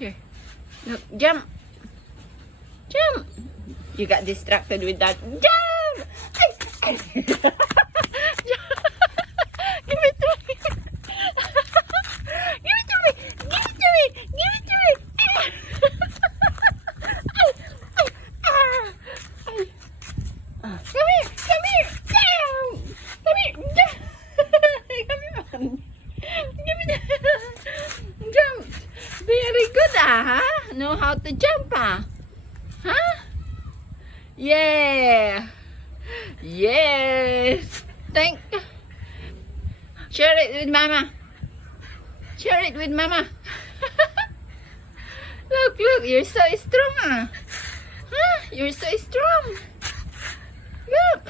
Here. Look, jump. Jump. You got distracted with that. Jump! Ay! Give it to me. Give it to me. Give it to me. Give it to me. Come here. Come here. Jump. Come here. Jump. Come here. Give me that. Jump. Very good, huh? Know how to jump, Huh? Yeah. Yes. Share it with mama. Share it with mama. Look, you're so strong, Huh? You're so strong. Look.